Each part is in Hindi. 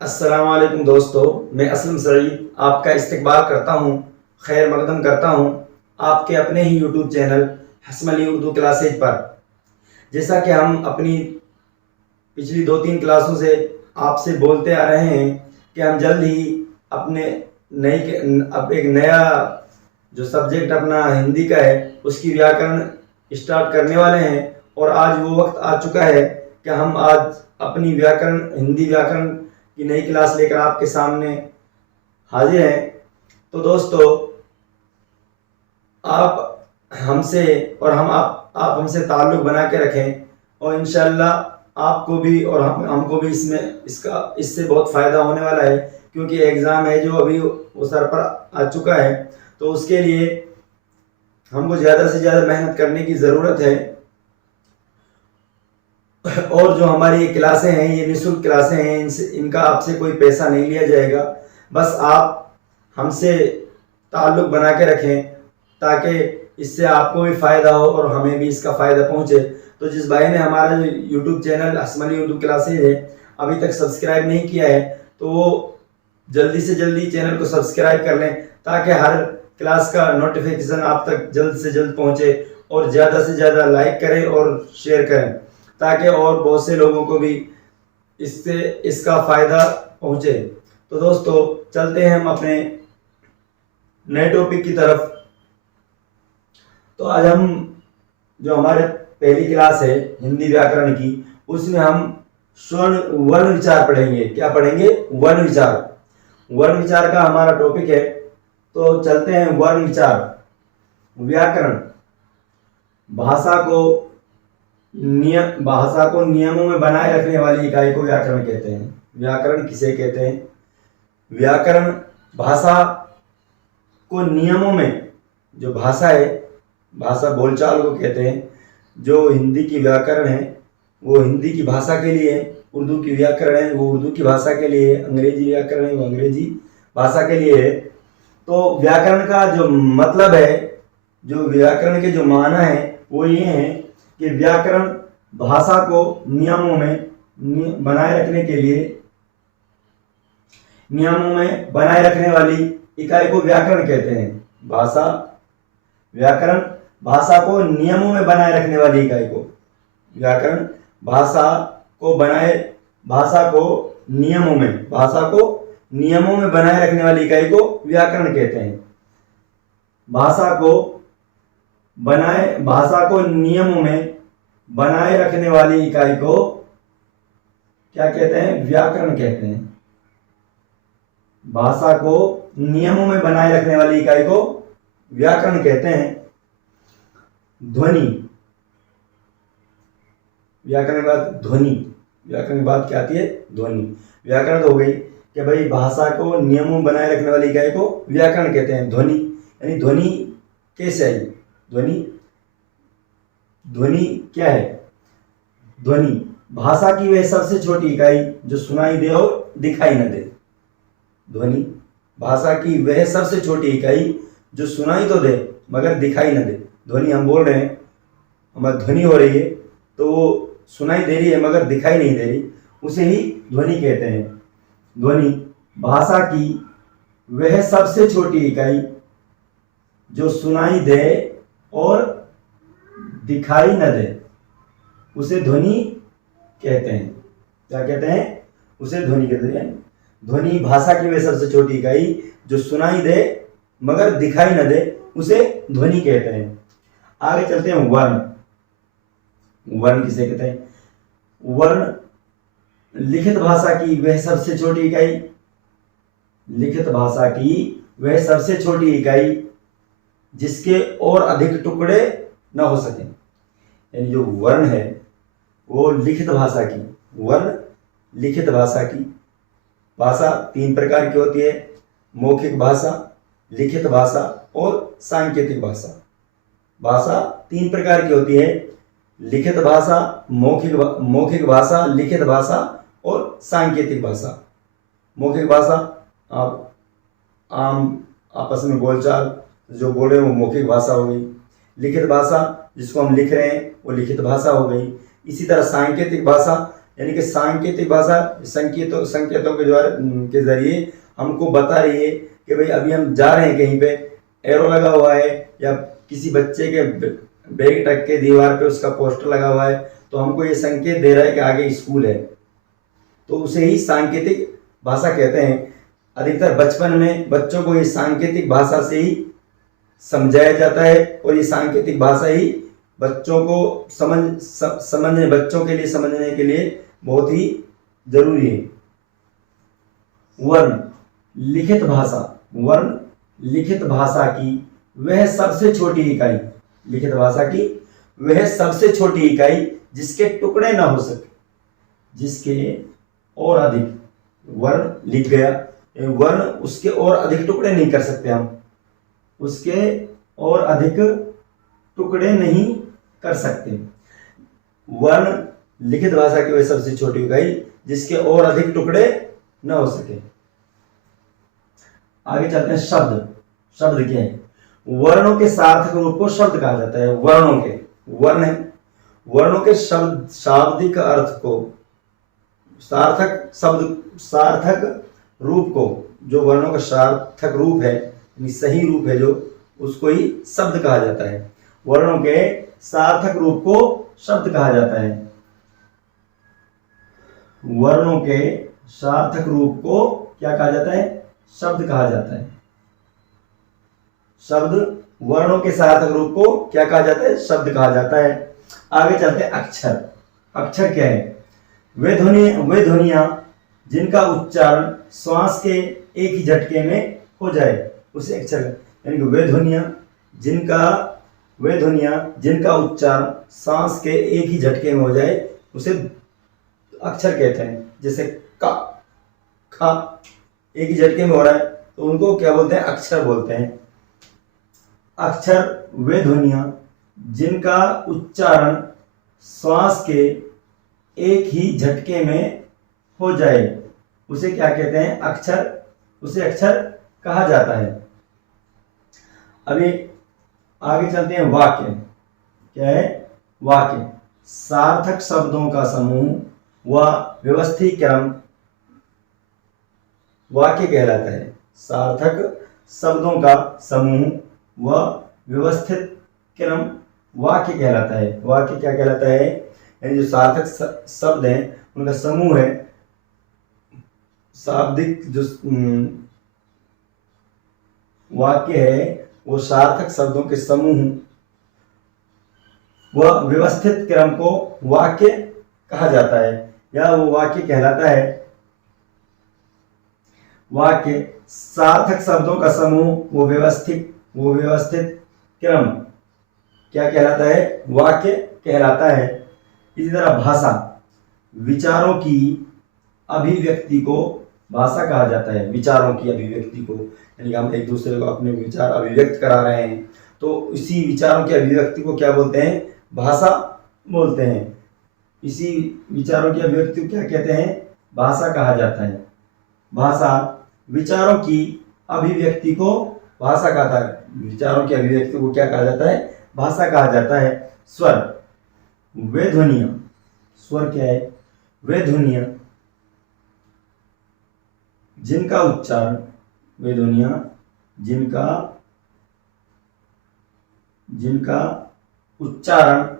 अस्सलामुअलैकुम दोस्तों, मैं असलम सईद आपका इस्तकबाल करता हूँ, खैर मकदम करता हूँ आपके अपने ही यूट्यूब चैनल हसमली उर्दू क्लासेज पर। जैसा कि हम अपनी पिछली 2-3 क्लासों से आपसे बोलते आ रहे हैं कि हम जल्द ही अपने अब एक नया जो सब्जेक्ट अपना हिंदी का है उसकी व्याकरण स्टार्ट करने वाले हैं। और आज वो वक्त आ चुका है कि हम आज अपनी हिंदी व्याकरण की नई क्लास लेकर आपके सामने हाजिर हैं। तो दोस्तों, आप हमसे और आप हमसे ताल्लुक़ बना के रखें और इंशाल्लाह आपको भी और हमको भी इससे बहुत फ़ायदा होने वाला है, क्योंकि एग्ज़ाम है जो अभी वो सर पर आ चुका है। तो उसके लिए हमको ज़्यादा से ज़्यादा मेहनत करने की ज़रूरत है। और जो हमारी ये क्लासें हैं, ये निःशुल्क क्लासें हैं, इनका आपसे कोई पैसा नहीं लिया जाएगा। बस आप हमसे ताल्लुक़ बना के रखें ताकि इससे आपको भी फ़ायदा हो और हमें भी इसका फ़ायदा पहुँचे। तो जिस भाई ने हमारा जो यूट्यूब चैनल हसमली उर्दू क्लासेज है अभी तक सब्सक्राइब नहीं किया है, तो वो जल्दी से जल्दी चैनल को सब्सक्राइब कर लें ताकि हर क्लास का नोटिफिकेशन आप तक जल्द से जल्द पहुँचे। और ज़्यादा से ज़्यादा लाइक करें और शेयर करें ताकि और बहुत से लोगों को भी इसका फ़ायदा पहुँचे। तो दोस्तों, चलते हैं हम अपने नए टॉपिक की तरफ। तो आज हम जो हमारे पहली क्लास है हिंदी व्याकरण की, उसमें हम वर्ण विचार पढ़ेंगे। क्या पढ़ेंगे? वर्ण विचार। वर्ण विचार का हमारा टॉपिक है। तो चलते हैं वर्ण विचार। व्याकरण भाषा को नियमों में बनाए रखने वाली इकाई को व्याकरण कहते हैं। व्याकरण किसे कहते हैं? व्याकरण भाषा को नियमों में, जो भाषा है, भाषा बोलचाल को कहते हैं। जो हिंदी की व्याकरण है वो हिंदी की भाषा के लिए है, उर्दू की व्याकरण है वो उर्दू की भाषा के लिए है, अंग्रेजी व्याकरण है वो अंग्रेजी भाषा के लिए है। तो व्याकरण का जो मतलब है, जो व्याकरण के जो माना है वो ये है कि व्याकरण भाषा को नियमों में बनाए रखने वाली इकाई को व्याकरण कहते हैं। व्याकरण भाषा को नियमों में बनाए रखने वाली इकाई को व्याकरण भाषा को नियमों में बनाए रखने वाली इकाई को व्याकरण कहते हैं। भाषा को नियमों में बनाए रखने वाली इकाई को क्या कहते हैं? व्याकरण कहते हैं। भाषा को नियमों में बनाए रखने वाली इकाई को व्याकरण कहते हैं। ध्वनि, व्याकरण के बाद ध्वनि। व्याकरण की बात क्या आती है? ध्वनि। व्याकरण तो हो गई कि भाई भाषा को नियमों में बनाए रखने वाली इकाई को व्याकरण कहते हैं। ध्वनि यानी ध्वनि कैसे आई? ध्वनि क्या है? ध्वनि भाषा की वह सबसे छोटी इकाई जो सुनाई दे और दिखाई न दे। ध्वनि भाषा की वह सबसे छोटी इकाई जो सुनाई तो दे मगर दिखाई न दे। ध्वनि हम बोल रहे हैं, हमारी ध्वनि हो रही है तो वो सुनाई दे रही है मगर दिखाई नहीं दे रही, उसे ही ध्वनि कहते हैं। ध्वनि भाषा की वह सबसे छोटी इकाई जो सुनाई दे और दिखाई न दे, उसे ध्वनि कहते हैं। क्या कहते हैं? उसे ध्वनि कहते हैं। ध्वनि भाषा की वह सबसे छोटी इकाई जो सुनाई दे मगर दिखाई न दे, उसे ध्वनि कहते हैं। आगे चलते हैं वर्ण। वर्ण किसे कहते हैं? वर्ण लिखित भाषा की वह सबसे छोटी इकाई, लिखित भाषा की वह सबसे छोटी इकाई जिसके और अधिक टुकड़े न हो सकें। यानी जो वर्ण है वो लिखित भाषा की, वर्ण लिखित भाषा की। भाषा 3 प्रकार की होती है: मौखिक भाषा, लिखित भाषा और सांकेतिक भाषा। भाषा 3 प्रकार की होती है: लिखित भाषा, मौखिक भाषा, लिखित भाषा और सांकेतिक भाषा। मौखिक भाषा आप आम आपस में बोलचाल जो बोल रहे हैं वो मौखिक भाषा हो गई। लिखित भाषा जिसको हम लिख रहे हैं वो लिखित भाषा हो गई। इसी तरह सांकेतिक भाषा यानी कि सांकेतिक भाषा संकेतों के जरिए हमको बता रही है कि भाई अभी हम जा रहे हैं कहीं पे, एरो लगा हुआ है या किसी बच्चे के बैग टक के दीवार पे उसका पोस्टर लगा हुआ है तो हमको ये संकेत दे रहा है कि आगे स्कूल है, तो उसे ही सांकेतिक भाषा कहते हैं। अधिकतर बचपन में बच्चों को ये सांकेतिक भाषा से ही समझाया जाता है और ये सांकेतिक भाषा ही बच्चों को समझने बच्चों के लिए समझने के लिए बहुत ही जरूरी है। वर्ण लिखित भाषा, वर्ण लिखित भाषा की वह सबसे छोटी इकाई, लिखित भाषा की वह सबसे छोटी इकाई जिसके टुकड़े ना हो सके, जिसके और अधिक, वर्ण लिख गया, वर्ण उसके और अधिक टुकड़े नहीं कर सकते हम, उसके और अधिक टुकड़े नहीं कर सकते। वर्ण लिखित भाषा की वह सबसे छोटी इकाई जिसके और अधिक टुकड़े न हो सके। आगे चलते हैं शब्द। शब्द क्या है? वर्णों के सार्थक रूप को शब्द कहा जाता है। वर्णों के, वर्ण है, वर्णों के शब्द शाब्दिक अर्थ को, सार्थक रूप को, जो वर्णों का सार्थक रूप है, सही रूप है जो, उसको ही शब्द कहा जाता है। वर्णों के सार्थक रूप को शब्द कहा जाता है। वर्णों के सार्थक रूप को क्या कहा जाता है? शब्द कहा जाता है। शब्द, वर्णों के सार्थक रूप को क्या कहा जाता है? शब्द कहा जाता है। आगे चलते हैं अक्षर। अक्षर क्या है? वे ध्वनियां जिनका उच्चारण श्वास के एक ही झटके में हो जाए उसे अक्षर, यानी कि वे ध्वनियां जिनका उच्चारण सांस के एक ही झटके में हो जाए उसे अक्षर कहते हैं। जैसे का, खा एक ही झटके में हो रहा है तो उनको क्या बोलते हैं? अक्षर बोलते हैं। अक्षर वे ध्वनियां जिनका उच्चारण श्वास के एक ही झटके में हो जाए उसे क्या कहते हैं? अक्षर, उसे अक्षर कहा जाता है। अभी आगे चलते हैं वाक्य। क्या है? वाक्य सार्थक शब्दों का समूह व व्यवस्थित क्रम वाक्य कहलाता है। सार्थक शब्दों का समूह व व्यवस्थित क्रम वाक्य कहलाता है। वाक्य क्या कहलाता है? यानी जो सार्थक शब्द हैं उनका समूह है, शाब्दिक जो वाक्य है वो सार्थक शब्दों के समूह व व्यवस्थित क्रम को वाक्य कहा जाता है या वो वाक्य कहलाता है। वाक्य सार्थक शब्दों का समूह वो व्यवस्थित क्रम क्या कहलाता है? वाक्य कहलाता है। इसी तरह भाषा विचारों की अभिव्यक्ति को भाषा कहा जाता है। विचारों की अभिव्यक्ति को, यानी हम एक दूसरे को अपने विचार अभिव्यक्त करा रहे हैं तो इसी विचारों की अभिव्यक्ति को क्या बोलते हैं? भाषा बोलते हैं। इसी विचारों की अभिव्यक्ति को क्या कहते हैं? भाषा कहा जाता है। भाषा विचारों की अभिव्यक्ति को भाषा कहा जाता है। विचारों की अभिव्यक्ति को क्या कहा जाता है? भाषा कहा जाता है। स्वर वे ध्वनियां, स्वर क्या है? वे ध्वनियां जिनका उच्चारण, वे ध्वनियां जिनका उच्चारण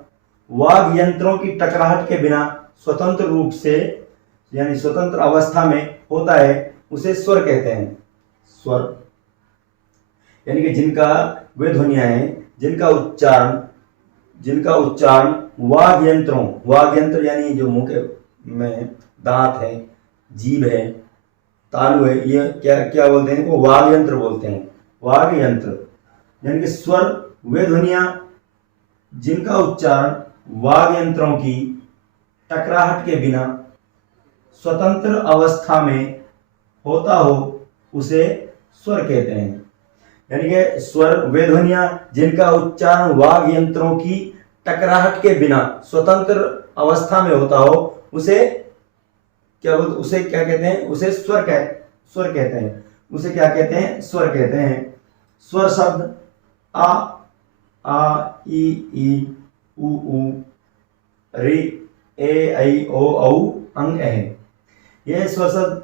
वाग यंत्रों की टकराहट के बिना स्वतंत्र रूप से यानी स्वतंत्र अवस्था में होता है उसे स्वर कहते हैं। स्वर यानी कि जिनका, वे ध्वनियां हैं जिनका उच्चारण वाग यंत्र यानी जो मुंह के में दांत है, जीभ है, तालु है, ये क्या बोलते हैं? वो वाग यंत्र बोलते हैं। वाग यंत्र यानी कि स्वर वे ध्वनियां जिनका उच्चारण वाग यंत्रों की टकराहट के बिना स्वतंत्र अवस्था में होता हो उसे स्वर कहते हैं। यानी कि स्वर वे ध्वनियां जिनका उच्चारण वाग यंत्रों की टकराहट के बिना स्वतंत्र अवस्था में होता हो उसे क्या कहते हैं? उसे स्वर कहते हैं। उसे क्या कहते हैं? स्वर कहते हैं। स्वर शब्द आ ई उ ऋ ए ऐ ओ औ अंग हैं। ये स्वर शब्द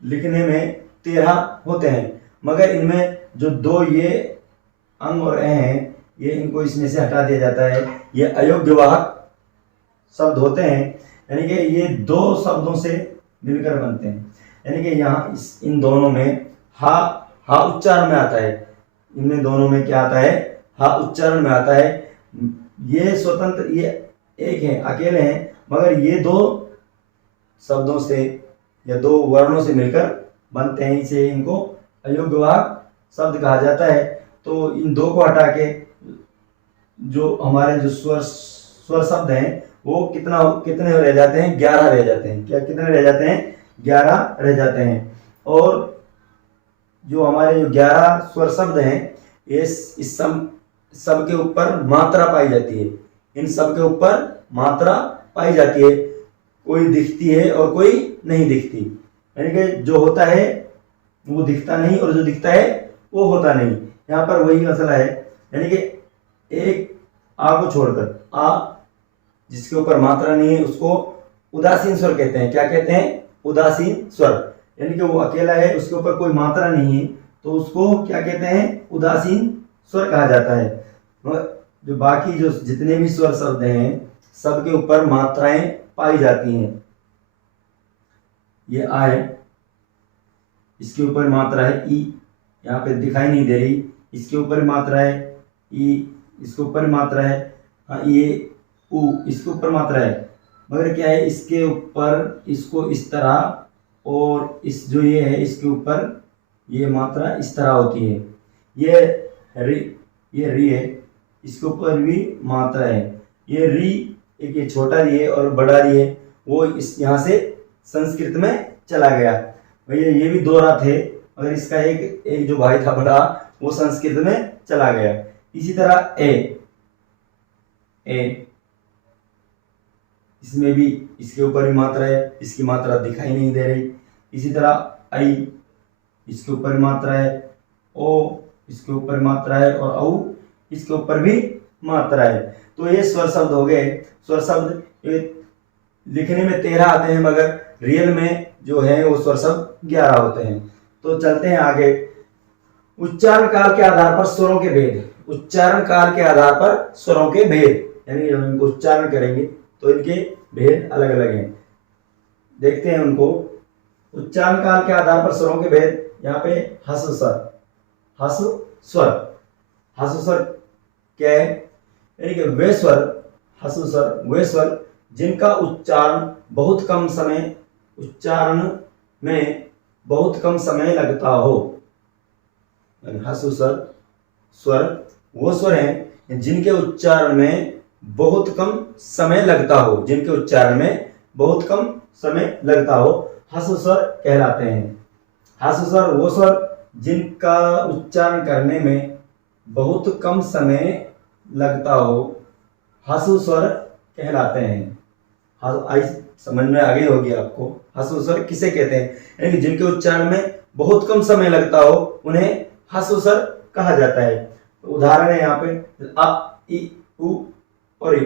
लिखने में 13 होते हैं, मगर इनमें जो 2 ये अंग और ए हैं, ये इनको इसमें से हटा दिया जाता है। ये अयोग्यवाहक शब्द होते हैं, यानी कि ये 2 शब्दों से मिलकर बनते हैं। यानी कि यहाँ इन दोनों में हा उच्चारण में आता है। इनमें दोनों में क्या आता है? हा उच्चारण में आता है। ये स्वतंत्र, ये एक है, अकेले हैं, मगर ये 2 शब्दों से या 2 वर्णों से मिलकर बनते हैं, इसे इनको अयोग्यवाहक शब्द कहा जाता है। तो इन 2 को हटा के जो हमारे जो स्वर शब्द हैं वो कितने रह जाते हैं? 11 रह जाते हैं। क्या कितने रह जाते हैं? 11 रह जाते हैं। और जो हमारे जो 11 स्वर शब्द हैं, इस सब के ऊपर मात्रा पाई जाती है। इन सब के ऊपर मात्रा पाई जाती है, कोई दिखती है और कोई नहीं दिखती। यानी कि जो होता है वो दिखता नहीं और जो दिखता है वो होता नहीं। यहाँ पर वही मसला है। यानी कि एक आ को छोड़कर, आ जिसके ऊपर मात्रा नहीं है उसको उदासीन स्वर कहते हैं। क्या कहते हैं? उदासीन स्वर। यानी कि वो अकेला है, उसके ऊपर कोई मात्रा नहीं है, तो उसको क्या कहते हैं? उदासीन स्वर कहा जाता है। जो बाकी जो जितने भी स्वर शब्द हैं सबके ऊपर मात्राएं पाई जाती हैं। ये आ है, इसके ऊपर मात्रा है ई, यहाँ पे दिखाई नहीं दे रही। इसके ऊपर मात्रा है ई, इसके ऊपर मात्रा है ये ऊ, इसके ऊपर मात्रा है। मगर क्या है, इसके ऊपर इसको इस तरह, और इस जो ये है इसके ऊपर ये मात्रा इस तरह होती है। ये री है, इसके ऊपर भी मात्रा है। ये री, एक ये छोटा री है और बड़ा री है, वो इस यहाँ से संस्कृत में चला गया। भैया ये भी 2 थे, मगर इसका एक जो भाई था बड़ा, वो संस्कृत में चला गया। इसी तरह ए, इसमें भी इसके ऊपर भी मात्रा है, इसकी मात्रा दिखाई नहीं दे रही। इसी तरह आई, इसके ऊपर मात्रा है। ओ, इसके ऊपर मात्रा है। और औ, इसके ऊपर भी मात्रा है। तो ये स्वर शब्द हो गए। स्वर शब्द ये लिखने में 13 आते हैं, मगर रियल में जो है वो स्वर शब्द 11 होते हैं। तो चलते हैं आगे। उच्चारण काल के आधार पर स्वरों के भेद। उच्चारण काल के आधार पर स्वरों के भेद, यानी जब इनको उच्चारण करेंगे तो इनके भेद अलग अलग हैं। देखते हैं उनको। उच्चारण काल के आधार पर स्वरों के भेद। यहाँ पे ह्रस्व स्वर, ह्रस्व स्वर क्या है? यानी कि वे स्वर, ह्रस्व स्वर वे स्वर जिनका उच्चारण में बहुत कम समय लगता हो। ह्रस्व स्वर वो स्वर हैं जिनके उच्चारण में बहुत कम समय लगता हो, जिनके उच्चारण में बहुत कम समय लगता हो, ह्रस्व स्वर कहलाते हैं। ह्रस्व स्वर वो स्वर जिनका उच्चारण करने में बहुत कम समय लगता हो, ह्रस्व स्वर कहलाते हैं। समझ में आ गई होगी आपको ह्रस्व स्वर किसे कहते हैं? यानी जिनके उच्चारण में बहुत कम समय लगता हो उन्हें ह्रस्व स्वर कहा जाता है। उदाहरण है यहाँ पे अ, इ, उ और इ।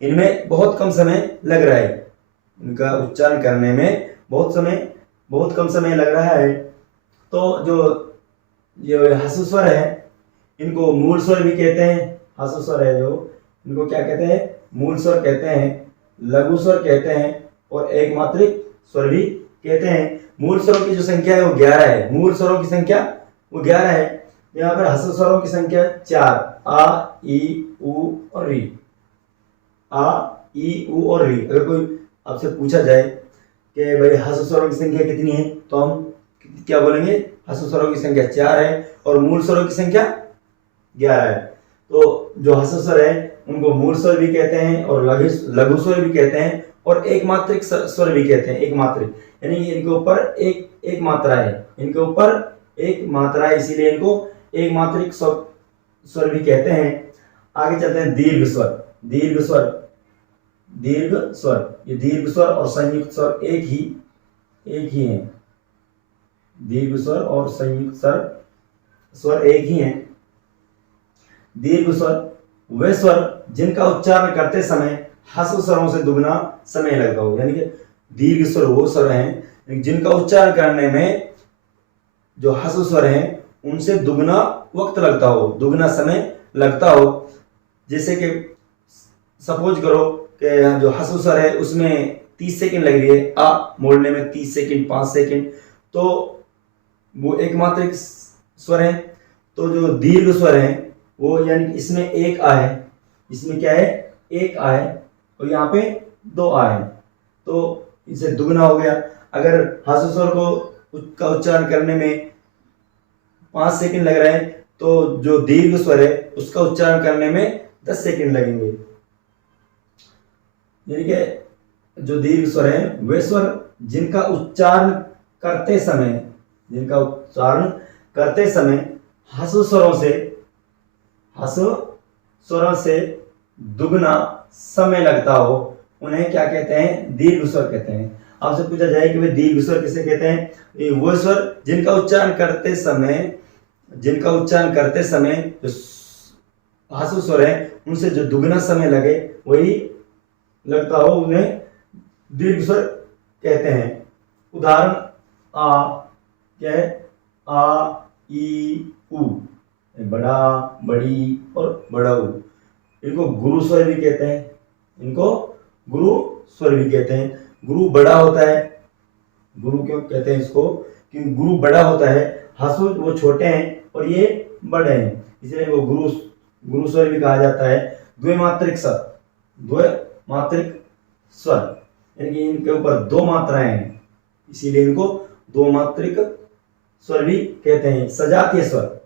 इनमें बहुत कम समय लग रहा है, इनका उच्चारण करने में बहुत कम समय लग रहा है। तो जो ये ह्रस्व स्वर है इनको मूल स्वर भी कहते हैं। ह्रस्व स्वर है जो, इनको क्या कहते हैं? मूल स्वर कहते हैं, लघु स्वर कहते हैं और एकमात्रिक स्वर भी कहते हैं। मूल स्वरों की जो संख्या है वो 11 है। मूल स्वरों की संख्या वो 11 है। यहाँ पर ह्रस्व स्वरों की संख्या 4, आ, ई, उ और री। आ, ई, उ और री। अगर कोई आपसे पूछा जाए कि भाई ह्रस्व स्वरों की संख्या कितनी है, तो हम क्या बोलेंगे? ह्रस्व स्वरों की संख्या 4 है और मूल स्वरों की संख्या 11 है। तो जो ह्रस्व स्वर है उनको मूल स्वर भी कहते हैं और लघु स्वर भी कहते हैं और एकमात्रिक स्वर भी कहते हैं। एकमात्रिक यानी इनके ऊपर एक मात्रा है, इनके ऊपर एक मात्रा है, इसीलिए इनको एकमात्रिक स्वर भी कहते हैं। आगे चलते हैं दीर्घ स्वर। दीर्घ स्वर, ये दीर्घ स्वर और संयुक्त स्वर एक ही है। दीर्घ स्वर और संयुक्त स्वर एक ही हैं। दीर्घ स्वर वे स्वर जिनका उच्चारण करते समय ह्रस्व स्वरों से दुगना समय लगता हो। यानी कि दीर्घ स्वर वो स्वर हैं जिनका उच्चारण करने में जो ह्रस्व स्वर हैं उनसे दुगना वक्त लगता हो, दुगना समय लगता हो। जैसे कि सपोज करो कि जो ह्रस्व स्वर है उसमें 30 सेकंड लग रही है, आ मोड़ने में 30 सेकंड 5 सेकंड, तो वो एक मात्रिक स्वर है। तो जो दीर्घ स्वर है वो यानी इसमें एक आ है, इसमें क्या है, एक आ है, और यहाँ पे 2 आ है, तो इसे दुगना हो गया। अगर ह्रस्व स्वर को का उच्चारण करने में 5 सेकंड लग रहे हैं तो जो दीर्घ स्वर है उसका उच्चारण करने में 10 सेकंड लगेंगे। यानी कि जो दीर्घ स्वर है वे स्वर जिनका उच्चारण करते समय ह्रस्व स्वरों से दुगना समय लगता हो, उन्हें क्या कहते हैं, दीर्घ स्वर कहते हैं। आपसे पूछा जाए कि वे दीर्घ स्वर किसे कहते हैं, ये वो स्वर जिनका उच्चारण करते समय जो ह्रस्व स्वर है उनसे जो दुगना समय लगे वही लगता हो, उन्हें दीर्घ स्वर कहते हैं। उदाहरण आ, क्या है, आ, ई, उ, बड़ा, बड़ी और बड़ऊ, इनको गुरु स्वर भी कहते हैं। गुरु बड़ा होता है, गुरु क्यों कहते हैं इसको, क्योंकि गुरु बड़ा होता है, ह्रस्व वो छोटे हैं और ये बड़े हैं, इसलिए वो गुरु स्वर भी कहा जाता है। द्विमात्रिक स्वर यानी कि इनके ऊपर 2 मात्राएं हैं, इसीलिए इनको द्विमात्रिक स्वर भी कहते हैं। सजातीय स्वर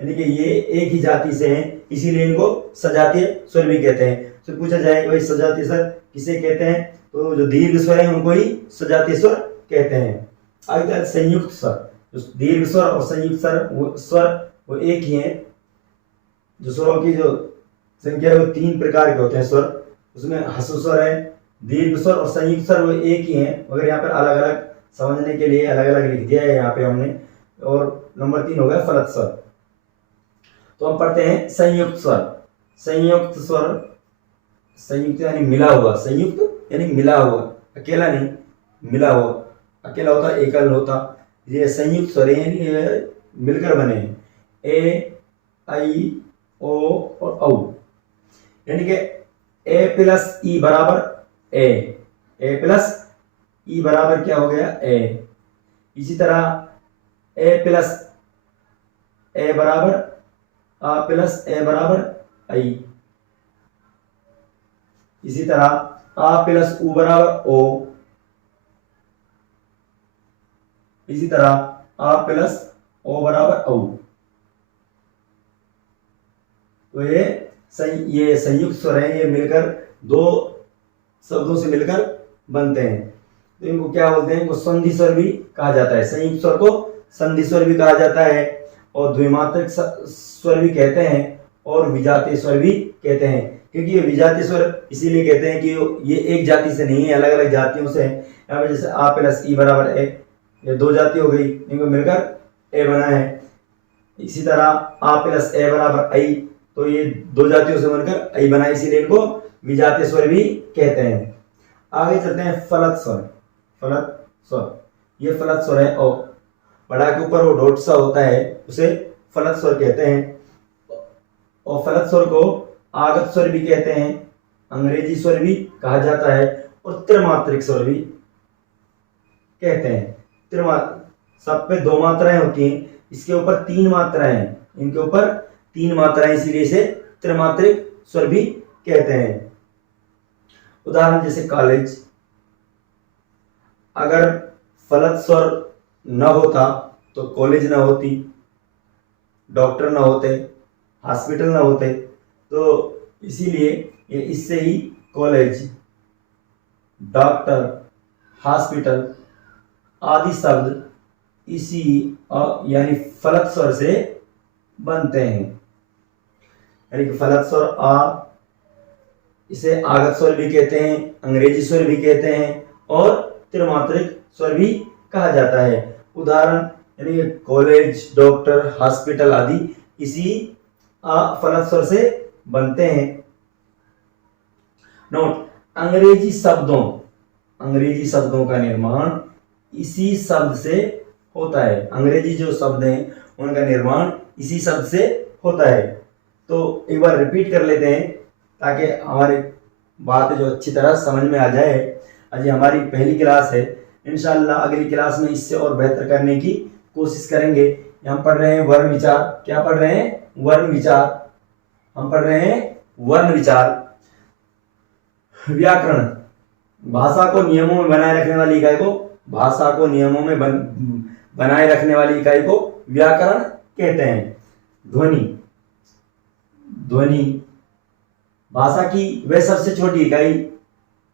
यानी कि ये एक ही जाति से हैं, इसीलिए इनको सजातीय स्वर भी कहते हैं। तो पूछा जाए भाई सजातीय स्वर किसे कहते हैं, तो जो दीर्घ स्वर है उनको ही सजातीय स्वर कहते हैं। आगे संयुक्त स्वर, जो दीर्घ स्वर और संयुक्त स्वर वो एक ही हैं। जो स्वरों की जो संख्या है वो 3 प्रकार के होते हैं स्वर, उसमें ह्रस्व स्वर है, दीर्घ स्वर और संयुक्त स्वर वो एक ही हैं, मगर यहाँ पर अलग अलग समझने के लिए अलग अलग लिख दिया है यहाँ पे हमने। और नंबर 3 हो गया फलत स्वर। तो हम पढ़ते हैं संयुक्त स्वर। संयुक्त यानी मिला हुआ, संयुक्त यानी मिला हुआ, अकेला नहीं, मिला हुआ। अकेला होता एकल होता, ये संयुक्त स्वर यानी मिलकर बने हैं। ए, आई, ओ और औ, यानी कि ए प्लस ई बराबर ए प्लस ई बराबर क्या हो गया, ए। इसी तरह ए प्लस ए बराबर आ प्लस ए बराबर आई। इसी तरह आ प्लस उ बराबर ओ। इसी तरह आ प्लस ओ बराबर औ। तो ये संयुक्त स्वर हैं, ये मिलकर 2 शब्दों से मिलकर बनते हैं। तो इनको क्या बोलते हैं, इनको संधि स्वर भी कहा जाता है। संयुक्त स्वर को संधि स्वर भी कहा जाता है और द्विमात्रिक स्वर भी कहते हैं और विजातीय स्वर भी कहते हैं। क्योंकि ये विजातीय स्वर इसीलिए कहते हैं कि ये एक जाति से नहीं है, अलग अलग जातियों से है। यहाँ पे जैसे आ प्लस ई बराबर ए, ये 2 जाति हो गई, इनको मिलकर ए बना है। इसी तरह आ प्लस ए बराबर आई, तो ये 2 जातियों से बनकर आई बना, इसीलिए इनको विजातीय स्वर भी कहते हैं। आगे चलते हैं फलत स्वर। ये फलत स्वर है और बड़ा के ऊपर वो डॉट सा होता है, उसे फलत स्वर कहते हैं। और फलत स्वर को आगत स्वर भी कहते हैं, अंग्रेजी स्वर भी कहा जाता है और त्रिमात्रिक स्वर भी कहते हैं। सब पे 2 मात्राएं होती हैं, इसके ऊपर 3 मात्राएं हैं, इनके ऊपर 3 मात्राएं, इसीलिए इसे त्रिमात्रिक स्वर भी कहते हैं। उदाहरण जैसे कॉलेज, अगर फलत स्वर न होता तो कॉलेज न होती, डॉक्टर न होते, हॉस्पिटल न होते, तो इसीलिए ये इससे ही कॉलेज, डॉक्टर, हॉस्पिटल आदि शब्द इसी यानी फलत स्वर से बनते हैं। यानी कि फलत स्वर आ, इसे आगत स्वर भी कहते हैं, अंग्रेजी स्वर भी कहते हैं और त्रिमात्रिक स्वर भी कहा जाता है। उदाहरण यानी कॉलेज, डॉक्टर, हॉस्पिटल आदि इसी फलत स्वर से बनते हैं। नोट, अंग्रेजी शब्दों का निर्माण इसी शब्द से होता है। अंग्रेजी जो शब्द हैं उनका निर्माण इसी शब्द से होता है। तो एक बार रिपीट कर लेते हैं ताकि हमारी बात जो अच्छी तरह समझ में आ जाए। आज हमारी पहली क्लास है, इंशाल्लाह अगली क्लास में इससे और बेहतर करने की कोशिश करेंगे। हम पढ़ रहे हैं वर्ण विचार। क्या पढ़ रहे हैं? वर्ण विचार। हम पढ़ रहे हैं वर्ण विचार। व्याकरण, भाषा को नियमों में बनाए रखने वाली इकाई को, भाषा को नियमों में बनाए रखने वाली इकाई को व्याकरण कहते हैं। ध्वनि, ध्वनि भाषा की वह सबसे छोटी इकाई,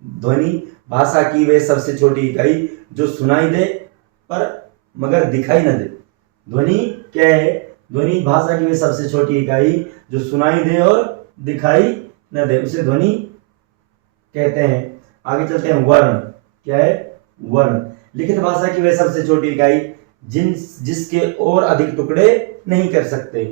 ध्वनि भाषा की वह सबसे छोटी इकाई जो सुनाई दे पर मगर दिखाई न दे। ध्वनि क्या है? ध्वनि भाषा की वह सबसे छोटी इकाई जो सुनाई दे और दिखाई न दे, उसे ध्वनि कहते हैं। आगे चलते हैं। वर्ण क्या है? वर्ण लिखित भाषा की वह सबसे छोटी इकाई जिसके और अधिक टुकड़े नहीं कर सकते।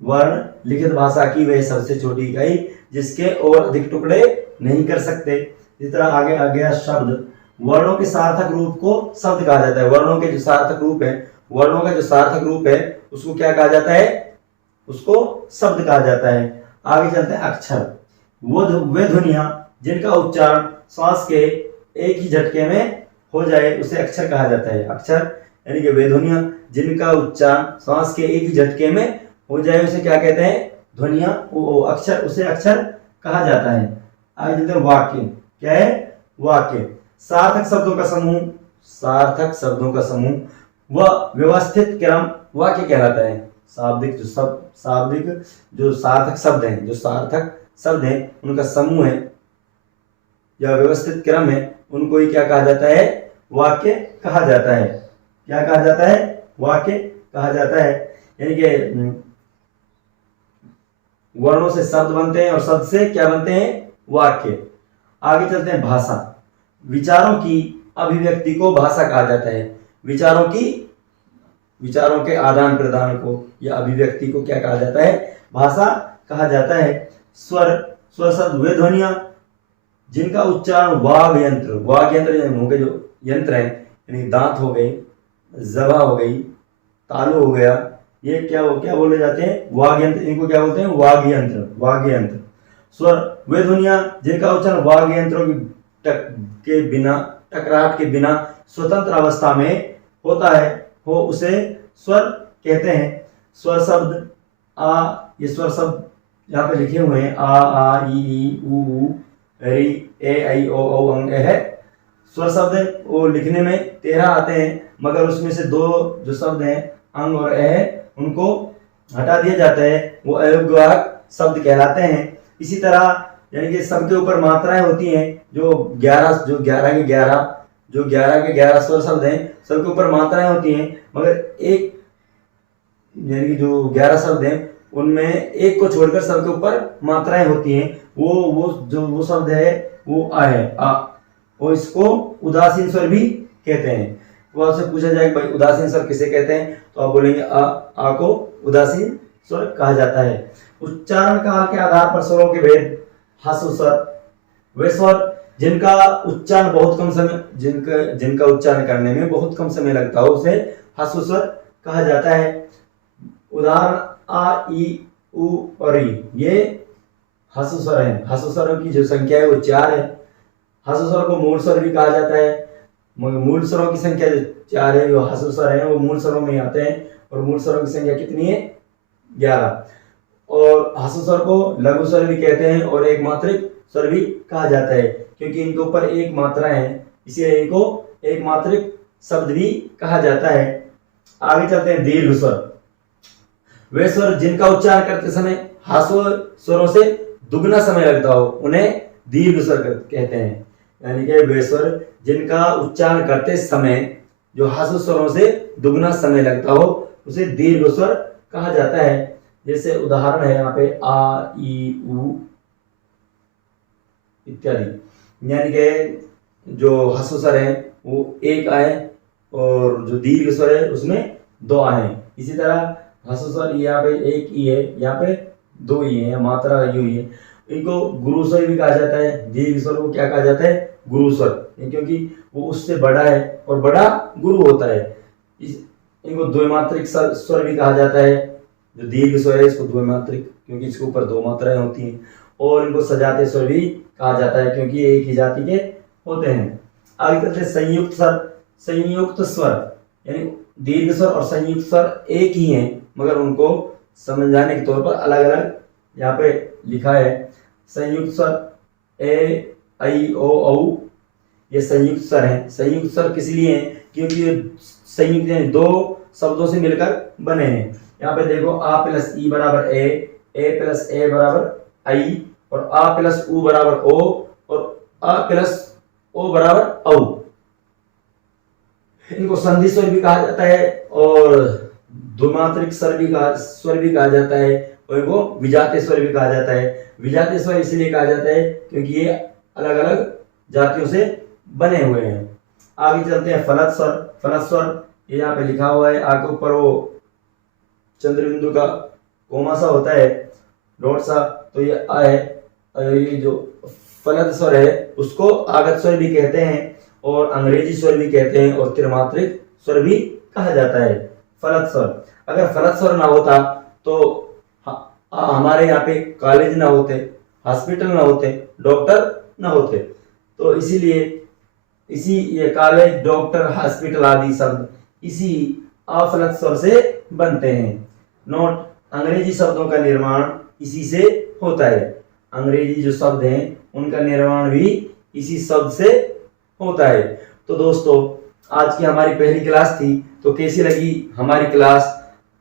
वर्ण लिखित भाषा की वह सबसे छोटी इकाई जिसके और अधिक टुकड़े नहीं कर सकते। इस तरह आगे आ गया शब्द। वर्णों के सार्थक रूप को शब्द कहा जाता है। वर्णों के जो सार्थक रूप है, वर्णों का जो सार्थक रूप है उसको क्या कहा जाता है? उसको शब्द कहा जाता है। आगे चलते हैं। अक्षर, वो वे ध्वनियां जिनका उच्चारण श्वास के एक ही झटके में हो जाए उसे अक्षर कहा जाता है। अक्षर यानी कि वे ध्वनियां जिनका उच्चारण श्वास के एक ही झटके में हो जाए उसे क्या कहते हैं? ध्वनियां, अक्षर, उसे अक्षर कहा जाता है। आगे चलते हैं। वाक्य क्या है? वाक्य सार्थक शब्दों का समूह, सार्थक शब्दों का समूह व व्यवस्थित क्रम वाक्य कहलाता है। शाब्दिक जो सार्थक शब्द हैं, जो सार्थक शब्द हैं उनका समूह है या व्यवस्थित क्रम है, उनको ही क्या कहा जाता है? वाक्य कहा जाता है। क्या कहा जाता है? वाक्य कहा जाता है। यानी कि वर्णों से शब्द बनते हैं और शब्द से क्या बनते हैं? वाक्य। आगे चलते हैं। भाषा, विचारों की अभिव्यक्ति को भाषा कहा जाता है। विचारों के आदान प्रदान को या अभिव्यक्ति को क्या कहा जाता है? भाषा कहा जाता है। स्वर शब्द वे ध्वनियां जिनका उच्चारण वाग यंत्र मुंह के जो यंत्र है, यानी दांत हो गए, ज़बा हो गई, तालु हो गया, ये क्या बोले जाते हैं? वाग यंत्र। इनको क्या बोलते हैं? वाग यंत्र। स्वर वे ध्वनियां जिनका उच्चारण वाग यंत्रों के बिना, टकराहट के बिना स्वतंत्र अवस्था में होता है, हो उसे स्वर कहते हैं। स्वर शब्द आ, ये स्वर शब्द यहाँ पे लिखे हुए हैं, आ ई ऊ री ए आई ओ औ अंग है। स्वर शब्द वो लिखने में 13 आते हैं, मगर उसमें से 2 जो शब्द हैं अंग और ए है, उनको हटा दिया जाता है, वो अयोग्यवाहक शब्द कहलाते हैं। इसी तरह यानी कि सबके ऊपर मात्राएं होती हैं। जो 11 के 11 स्वर शब्द हैं, सबके ऊपर मात्राएं होती हैं, मगर एक यानी कि जो 11 शब्द हैं उनमें एक को छोड़कर सबके ऊपर मात्राएं होती हैं। वो शब्द है वो आ है, आ, और इसको उदासीन स्वर भी कहते हैं। तो आपसे पूछा जाए भाई उदासीन स्वर किसे कहते हैं, तो आप बोलेंगे आ को उदासीन स्वर कहा जाता है। उच्चारण काल के आधार पर स्वरों के भेद। ह्रस्व स्वर वे स्वर जिनका उच्चारण बहुत कम समय जिनका उच्चारण करने में बहुत कम समय लगता हो उसे ह्रस्व स्वर कहा जाता है। उदाहरण आ ई उ और ई, ये ह्रस्व स्वर है। ह्रस्व स्वरों की जो संख्या है वो 4 है। ह्रस्व स्वर को मूल स्वर भी कहा जाता है। मूल स्वरों की संख्या जो 4 है, जो ह्रस्व स्वर है वो मूल स्वरों में आते हैं, और मूल स्वरों की संख्या कितनी है? 11। और ह्रस्व स्वर को लघु स्वर भी कहते हैं और एक मात्रिक स्वर भी कहा जाता है, क्योंकि इनके ऊपर एक मात्रा है, इसलिए इनको एक मात्रिक शब्द भी कहा जाता है। आगे चलते हैं। दीर्घ स्वर वे स्वर जिनका उच्चारण करते समय ह्रस्व स्वरों से दुगना समय लगता हो उन्हें दीर्घ स्वर कहते हैं। यानी कि वे स्वर जिनका उच्चारण करते समय जो ह्रस्व स्वरों से दुगना समय लगता हो उसे दीर्घ स्वर कहा जाता है। जैसे उदाहरण है यहाँ पे आ ई उ इत्यादि। यानी कि जो ह्रस्व स्वर है वो एक आए और जो दीर्घ स्वर है उसमें 2 आए। इसी तरह ह्रस्व स्वर यहाँ पे एक ई है, यहाँ पे 2 ई है, मात्रा यू ही है। इनको गुरु स्वर भी कहा जाता है। दीर्घ स्वर को क्या कहा जाता है? गुरु स्वर, क्योंकि वो उससे बड़ा है और बड़ा गुरु होता है। इनको द्विमात्रिक स्वर भी कहा जाता है। जो दीर्घ स्वर है इसको द्विमात्रिक, क्योंकि इसके ऊपर दो मात्राएं होती हैं। और इनको सजातीय स्वर भी कहा जाता है, क्योंकि ये एक ही जाति के होते हैं। आगे चलते हैं संयुक्त स्वर। संयुक्त स्वर यानी दीर्घ स्वर और संयुक्त स्वर एक ही हैं, मगर उनको समझाने के तौर पर अलग अलग यहाँ पे लिखा है। संयुक्त स्वर ए, ऐ, ओ, औ, ये संयुक्त स्वर हैं। संयुक्त स्वर किस लिए हैं? क्योंकि ये संयुक्त यानी दो शब्दों से मिलकर बने हैं। यहाँ पे देखो आ प्लस ई बराबर ए प्लस ए बराबर आई, और आ प्लस उ बराबर ओ, और आ प्लस ओ बराबर औ। इनको संधि स्वर भी कहा जाता है और द्विमात्रिक स्वर भी कहा जाता है, और इनको विजातीय स्वर भी कहा जाता है। विजातीय स्वर इसलिए कहा जाता है क्योंकि ये अलग अलग जातियों से बने हुए हैं। आगे चलते हैं फलत स्वर। फलत स्वर ये यहाँ पे लिखा हुआ है, आगे ऊपर वो चंद्रबिंदु का कोमा सा होता है, डॉट सा, तो ये आ है। ये जो फलत स्वर है उसको आगत स्वर भी कहते हैं, और अंग्रेजी स्वर भी कहते हैं, और त्रिमात्रिक स्वर भी कहा जाता है फलत स्वर। अगर फलत स्वर ना होता तो हमारे यहाँ पे कॉलेज ना होते, हॉस्पिटल ना होते, डॉक्टर ना होते। तो इसीलिए ये कॉलेज, डॉक्टर, हॉस्पिटल आदि शब्द इसी अफलत स्वर से बनते हैं। नोट, अंग्रेजी शब्दों का निर्माण इसी से होता है। अंग्रेजी जो शब्द हैं उनका निर्माण भी इसी शब्द से होता है। तो दोस्तों, आज की हमारी पहली क्लास थी, तो कैसी लगी हमारी क्लास?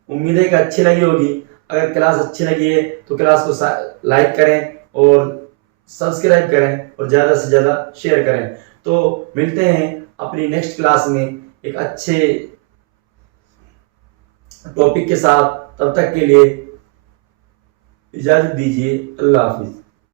उम्मीद है कि अच्छी लगी होगी। अगर क्लास अच्छी लगी है तो क्लास को लाइक करें और सब्सक्राइब करें और ज़्यादा से ज़्यादा शेयर करें। तो मिलते हैं अपनी नेक्स्ट क्लास में एक अच्छे टॉपिक के साथ। तब तक के लिए इजाज़त दीजिए। अल्लाह हाफिज़।